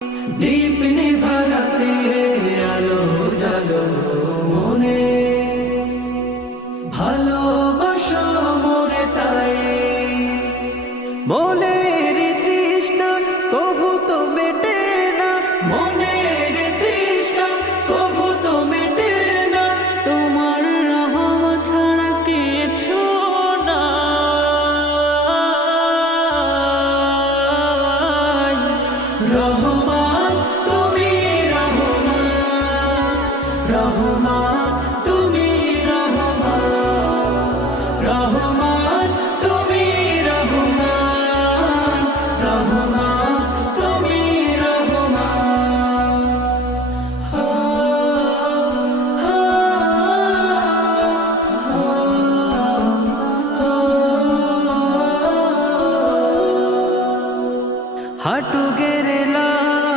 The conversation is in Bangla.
দীপ নিভাতে আলো জালো মনে, ভালোবাসো মোরে তাই। মনের তৃষ্ণা কভু তো মেটে না, মনের তৃষ্ণা কভু তো মেটে না, তোমার রহমত ছাড়া কিছু নাই। রহমান তুমি রহমান, রহমান